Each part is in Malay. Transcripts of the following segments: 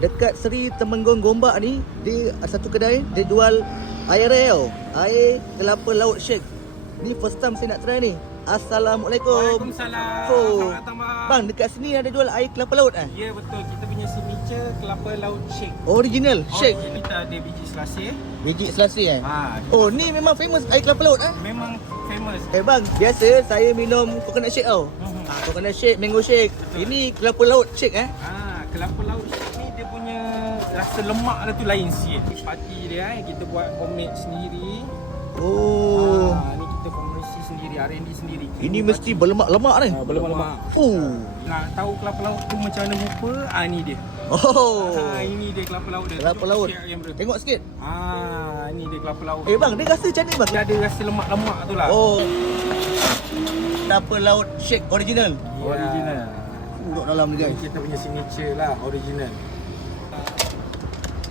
dekat Seri Temenggong Gombak ni, dia satu kedai, dia jual air tau. Air kelapa laut shake. Ni first time saya nak try ni. Assalamualaikum. Waalaikumsalam. Oh. Selamat datang, bang. Bang, dekat sini ada jual air kelapa laut eh? Ya, betul. Kita punya signature kelapa laut shake. Original shake. Oh, kita ada biji selasih. Biji selasih eh? Ha, Oh, ni memang famous air kelapa laut eh? memang famous. Bang, biasa saya minum coconut shake tau. Coconut shake, mango shake. Ini kelapa laut shake eh? Kelapa laut shake ni dia punya rasa lemak dia tu lain sikit. Parti dia kita buat homemade sendiri. Oh. Ni kita formulasi sendiri, R&D sendiri. Ini mesti berlemak-lemak ni. berlemak-lemak. Nak tahu kelapa laut tu macam mana rupa? Ni dia. Oh. Ini dia kelapa laut dia. Kelapa laut. Yang Tengok sikit. Ni dia kelapa laut. Bang, dia rasa macam ni bang? Dia ada rasa lemak-lemak tu lah. Oh. Kelapa laut shake original. Original. Duduk dalam ni guys. Kita punya signature lah, original.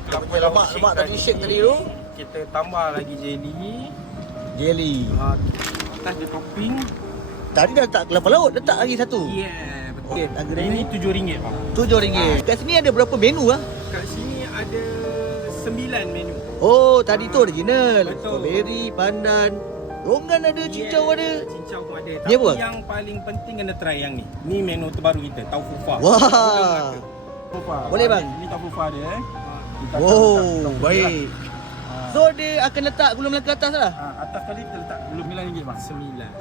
Kelapa lemak tadi shake tadi tu. Kita tambah lagi jelly. Jelly. Atas dia topping. Tadi dah letak kelapa laut, letak lagi satu. Yeah, betul. Okey, harga dia Ini ni RM7 bang. RM7. Kat sini ada berapa menu ah? Kat sini ada 9 menu. Oh, tadi tu original. Betul. Strawberry, pandan, longan ada, cincau ada. Cincau pun ada. Ni Tapi apa? yang paling penting kena try yang ni. Ni menu terbaru kita, taufu fa. Wah. Boleh, bang? Ini taufu fa dia Kita akan Oh, letak taufu baik. fa. So dia akan letak gula melaka atas lah. Atas tadi kita letak gula RM9 bang.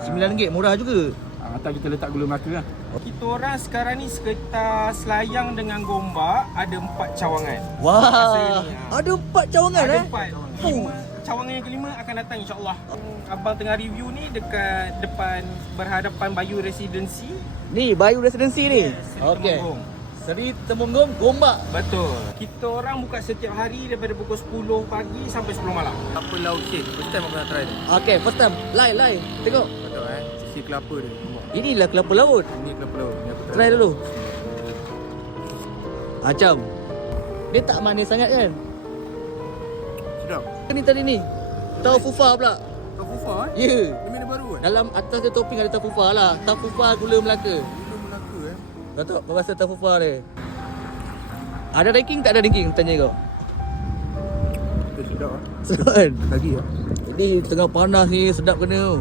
RM9 murah juga. Atas kita letak gula melaka lah. Kita orang sekarang ni sekitar Selayang dengan Gombak ada 4 cawangan. Wah. Rasanya ni, Ada 4 cawangan Ada eh? 4. Cawangan yang kelima akan datang insyaAllah. Abang tengah review ni dekat depan berhadapan Bayu Residency. Ni Bayu Residency ni. Seri Okey. Temenggung. Seri Temenggong Gombak. Betul. Kita orang buka setiap hari daripada pukul 10 pagi sampai 10 malam. Kelapa laut shake. First time aku nak try ni. Okey, first time. Lai. Tengok. Betul Sisi kelapa dia. Inilah kelapa laut. Ini kelapa laut. Ni aku Try dulu. Macam. Dia tak manis sangat kan? Sedap. Ni tadi ni. Taufu fa pula. Taufu fa Ya. Yeah. Ini menu baru Dalam atas dia topping ada taufu fa lah. Taufu fa gula melaka. Gula melaka Datuk, kau rasa taufu fa dia? Ada ranking tak ada ranking? Tanya kau. Sedap Sedap kan? Lagi Ini tengah panas ni, sedap kena.